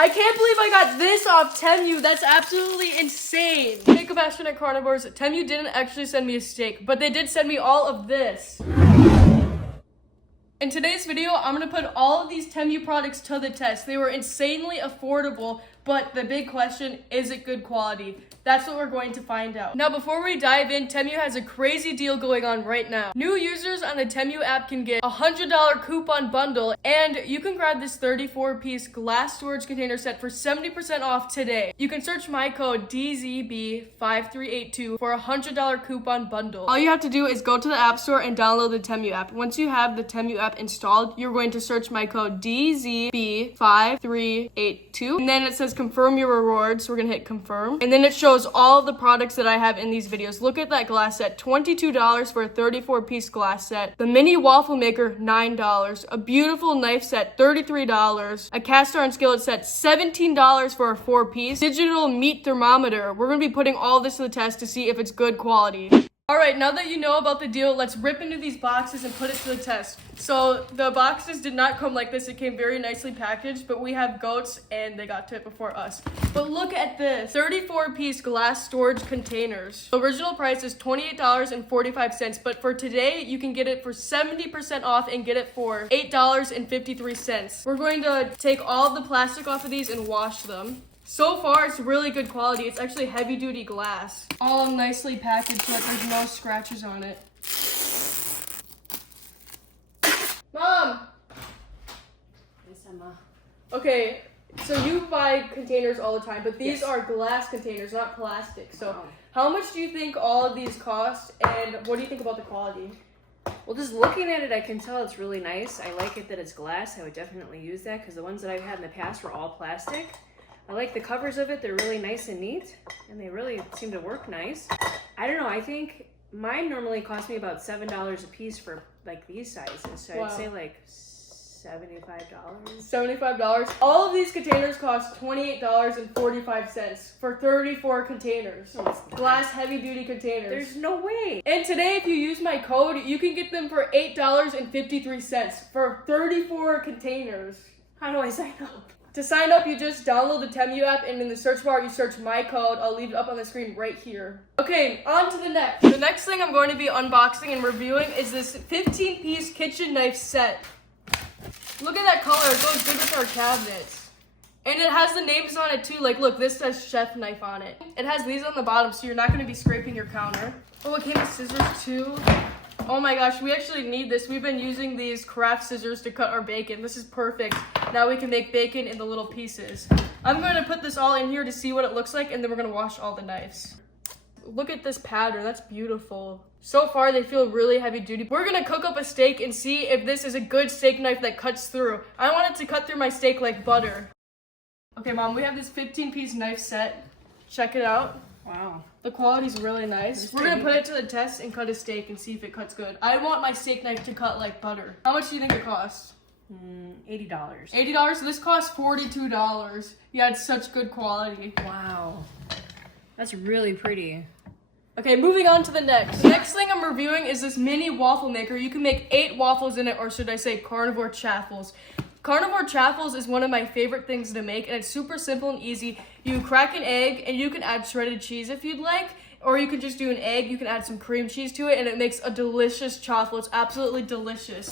I can't believe I got this off TEMU. That's absolutely insane. Hey, compassionate carnivores, TEMU didn't actually send me a steak, but they did send me all of this. In today's video, I'm gonna put all of these TEMU products to the test. They were insanely affordable, but the big question, is it good quality? That's what we're going to find out. Now, before we dive in, TEMU has a crazy deal going on right now. New users on the TEMU app can get a $100 coupon bundle, and you can grab this 34-piece glass storage container set for 70% off today. You can search my code DZB5382 for a $100 coupon bundle. All you have to do is go to the App Store and download the TEMU app. Once you have the TEMU app installed, you're going to search my code DZB5382, and then it says confirm your rewards. We're gonna hit confirm, and then it shows all of the products that I have in these videos. Look at that glass set, $22 for a 34-piece glass set. The mini waffle maker, $9. A beautiful knife set, $33. A cast iron skillet set, $17 for a 4-piece. Digital meat thermometer. We're gonna be putting all this to the test to see if it's good quality. All right, now that you know about the deal, let's rip into these boxes and put it to the test. So the boxes did not come like this. It came very nicely packaged, but we have goats and they got to it before us. But look at this, 34-piece glass storage containers. The original price is $28.45, but for today, you can get it for 70% off and get it for $8.53. We're going to take all of the plastic off of these and wash them. So far, it's really good quality. It's actually heavy-duty glass. All nicely packaged so that there's no scratches on it. Mom! Yes, Emma. Okay, so you buy containers all the time, but these are glass containers, not plastic. So how much do you think all of these cost, and what do you think about the quality? Well, just looking at it, I can tell it's really nice. I like it that it's glass. I would definitely use that because the ones that I've had in the past were all plastic. I like the covers of it. They're really nice and neat, and they really seem to work nice. I don't know. I think mine normally cost me about $7 a piece for like these sizes. So I'd say like $75. $75. All of these containers cost $28.45 for 34 containers. Oh, glass heavy-duty containers. There's no way. And today, if you use my code, you can get them for $8.53 for 34 containers. How do I sign up? To sign up, you just download the TEMU app, and in the search bar, you search my code. I'll leave it up on the screen right here. Okay, on to the next. The next thing I'm going to be unboxing and reviewing is this 15-piece kitchen knife set. Look at that color. It goes good with our cabinets. And it has the names on it, too. Like, look, this says chef knife on it. It has these on the bottom, so you're not going to be scraping your counter. Oh, it came with scissors, too. Oh my gosh, we actually need this. We've been using these craft scissors to cut our bacon. This is perfect. Now we can make bacon in the little pieces. I'm going to put this all in here to see what it looks like, and then we're going to wash all the knives. Look at this pattern. That's beautiful. So far, they feel really heavy duty. We're going to cook up a steak and see if this is a good steak knife that cuts through. I want it to cut through my steak like butter. Okay, Mom, we have this 15-piece knife set. Check it out. Wow. The quality's really nice. We're gonna put it to the test and cut a steak and see if it cuts good. I want my steak knife to cut like butter. How much do you think it costs? $80. $80? So this costs $42. Yeah, it's such good quality. Wow. That's really pretty. Okay, moving on to the next. The next thing I'm reviewing is this mini waffle maker. You can make 8 waffles in it, or should I say carnivore chaffles. Carnivore chaffles is one of my favorite things to make, and it's super simple and easy. You crack an egg, and you can add shredded cheese if you'd like, or you can just do an egg. You can add some cream cheese to it, and it makes a delicious chaffle. It's absolutely delicious.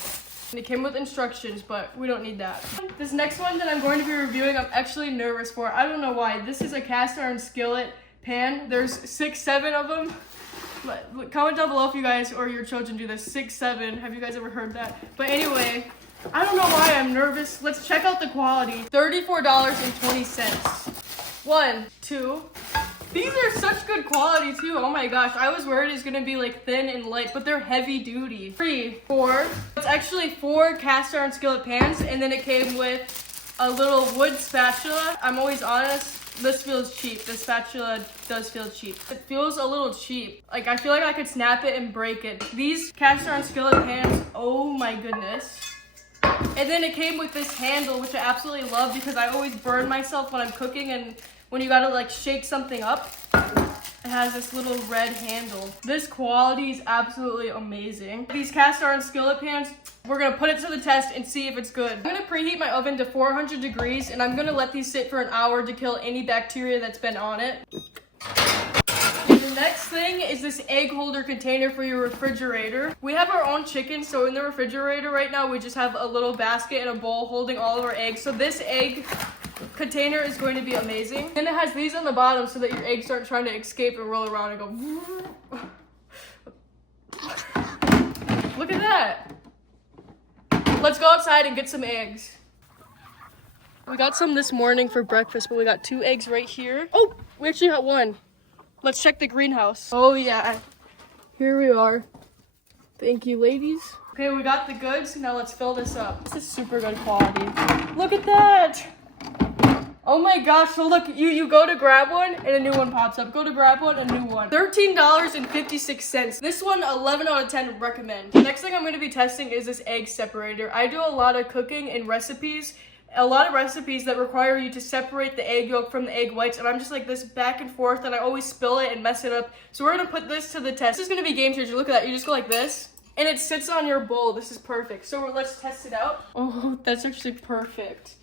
And it came with instructions, but we don't need that. This next one that I'm going to be reviewing, I'm actually nervous for. I don't know why. This is a cast iron skillet pan. There's 6, 7 of them. Comment down below if you guys or your children do this. 6, 7. Have you guys ever heard that? But anyway, I don't know why I'm nervous. Let's check out the quality. $34.20. 1, 2. These are such good quality too. Oh my gosh, I was worried it's gonna be like thin and light, but they're heavy duty. 3, 4. It's actually 4 cast iron skillet pans, and then it came with a little wood spatula. I'm always honest, this feels cheap. This spatula does feel cheap. It feels a little cheap. Like, I feel like I could snap it and break it. These cast iron skillet pans, oh my goodness. And then it came with this handle, which I absolutely love because I always burn myself when I'm cooking, and when you gotta like shake something up, it has this little red handle. This quality is absolutely amazing. These cast iron skillet pans, we're gonna put it to the test and see if it's good. I'm gonna preheat my oven to 400 degrees, and I'm gonna let these sit for an hour to kill any bacteria that's been on it. The next thing is this egg holder container for your refrigerator. We have our own chicken, so in the refrigerator right now, we just have a little basket and a bowl holding all of our eggs. So this egg container is going to be amazing. And it has these on the bottom so that your eggs aren't trying to escape and roll around and go. Look at that. Let's go outside and get some eggs. We got some this morning for breakfast, but we got 2 eggs right here. Oh, we actually got 1. Let's check the greenhouse. Oh yeah, here we are. Thank you, ladies. Okay, we got the goods. Now let's fill this up. This is super good quality. Look at that. Oh my gosh, so look, you go to grab one and a new one pops up. Go to grab one, a new one. $13.56. This one, 11 out of 10 recommend. The next thing I'm gonna be testing is this egg separator. I do a lot of cooking and recipes. A lot of recipes that require you to separate the egg yolk from the egg whites, and I'm just like this back and forth, and I always spill it and mess it up. So we're gonna put this to the test. This is gonna be a game changer. Look at that. You just go like this, and it sits on your bowl. This is perfect. So let's test it out. Oh, that's actually perfect.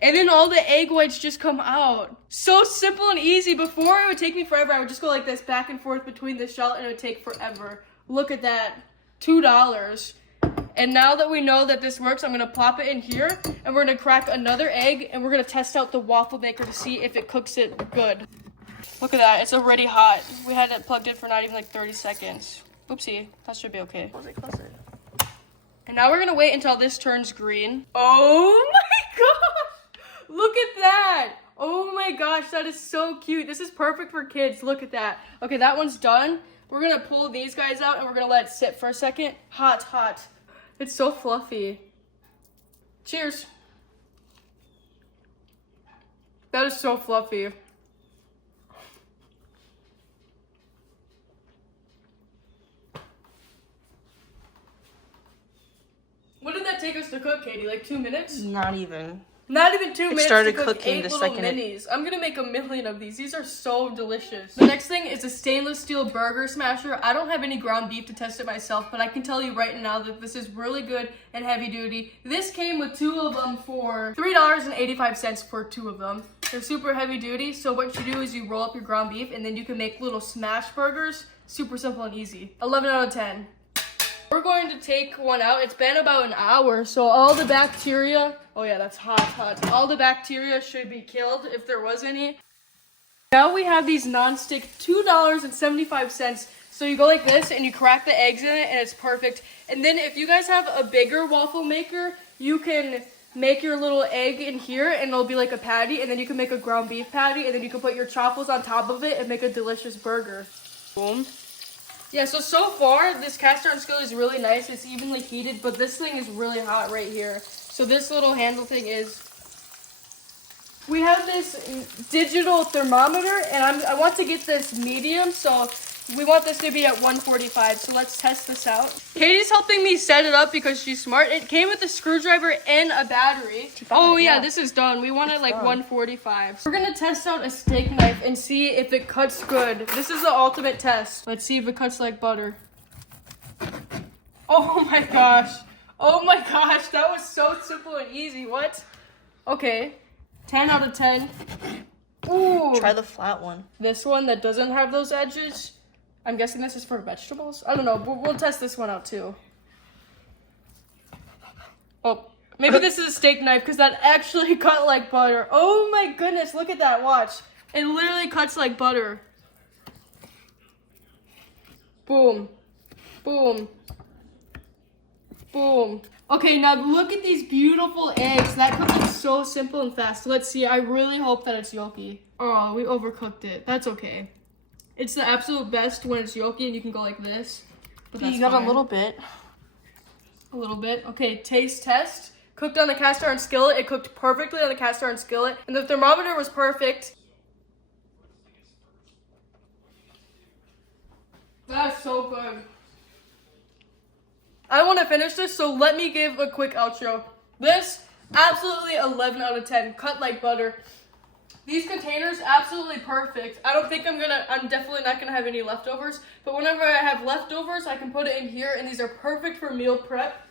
And then all the egg whites just come out. So simple and easy. Before, it would take me forever. I would just go like this back and forth between the shell, and it would take forever. Look at that. $2. And now that we know that this works, I'm gonna plop it in here, and we're gonna crack another egg, and we're gonna test out the waffle maker to see if it cooks it good. Look at that, it's already hot. We had it plugged in for not even like 30 seconds. Oopsie, that should be okay. Close it. And now we're gonna wait until this turns green. Oh my gosh! Look at that! Oh my gosh, that is so cute. This is perfect for kids, look at that. Okay, that one's done. We're gonna pull these guys out, and we're gonna let it sit for a second. Hot, hot. It's so fluffy. Cheers. That is so fluffy. What did that take us to cook, Katie? Like 2 minutes? Not even. Not even 2 minutes started to cook cooking 8 the little second minis. I'm gonna make a million of these. These are so delicious. The next thing is a stainless steel burger smasher. I don't have any ground beef to test it myself, but I can tell you right now that this is really good and heavy duty. This came with 2 of them for $3.85 for 2 of them. They're super heavy duty, so what you do is you roll up your ground beef, and then you can make little smash burgers. Super simple and easy. 11 out of 10. We're going to take one out. It's been about an hour, so all the bacteria, oh yeah, that's hot, hot. All the bacteria should be killed if there was any. Now we have these Nonstick, $2.75. So you go like this and you crack the eggs in it, and it's perfect. And then if you guys have a bigger waffle maker, you can make your little egg in here, and it'll be like a patty, and then you can make a ground beef patty, and then you can put your choppers on top of it and make a delicious burger. Boom. Yeah, so far, this cast iron skillet is really nice. It's evenly heated, but this thing is really hot right here. So this little handle thing is... We have this digital thermometer, and I want to get this medium, so we want this to be at 145. So let's test this out. Katie's helping me set it up because she's smart. It came with a screwdriver and a battery. Oh yeah, this is done. We want it like 145. We're gonna test out a steak knife and see if it cuts good. This is the ultimate test. Let's see if it cuts like butter. Oh my gosh. Oh my gosh, that was so simple and easy. What? Okay. 10 out of 10. Ooh. Try the flat one. This one that doesn't have those edges. I'm guessing this is for vegetables. I don't know. We'll test this one out too. Oh, maybe this is a steak knife because that actually cut like butter. Oh my goodness, look at that. Watch. It literally cuts like butter. Boom. Boom. Boom. Okay, now look at these beautiful eggs. That cooked so simple and fast. Let's see. I really hope that it's yolky. Oh, we overcooked it. That's okay. It's the absolute best when it's yolky and you can go like this. But that's you got fine. a little bit. A little bit. Okay, taste test. Cooked on the cast iron skillet. It cooked perfectly on the cast iron skillet. And the thermometer was perfect. That's so good. I want to finish this, so let me give a quick outro. This, absolutely 11 out of 10. Cut like butter. These containers, absolutely perfect. I'm definitely not gonna have any leftovers, but whenever I have leftovers, I can put it in here, and these are perfect for meal prep.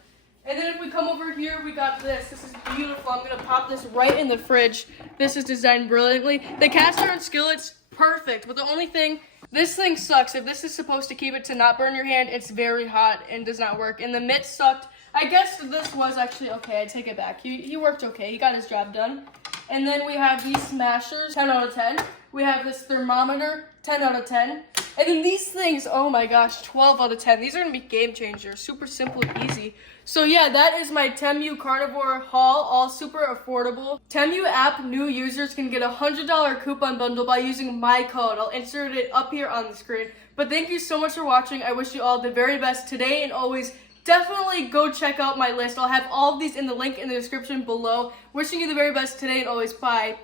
And then if we come over here, we got this. This is beautiful. I'm gonna pop this right in the fridge. This is designed brilliantly. The cast iron skillet's perfect, but the only thing, this thing sucks. If this is supposed to keep it to not burn your hand, it's very hot and does not work. And the mitt sucked. I guess this was actually okay. I take it back. He worked okay. He got his job done. And then we have these smashers, 10 out of 10. We have this thermometer, 10 out of 10. And then these things, oh my gosh, 12 out of 10. These are gonna be game changers, super simple and easy. So yeah, that is my TEMU Carnivore haul, all super affordable. TEMU app new users can get a $100 coupon bundle by using my code. I'll insert it up here on the screen. But thank you so much for watching. I wish you all the very best today and always. Definitely go check out my list. I'll have all of these in the link in the description below. Wishing you the very best today and always. Bye.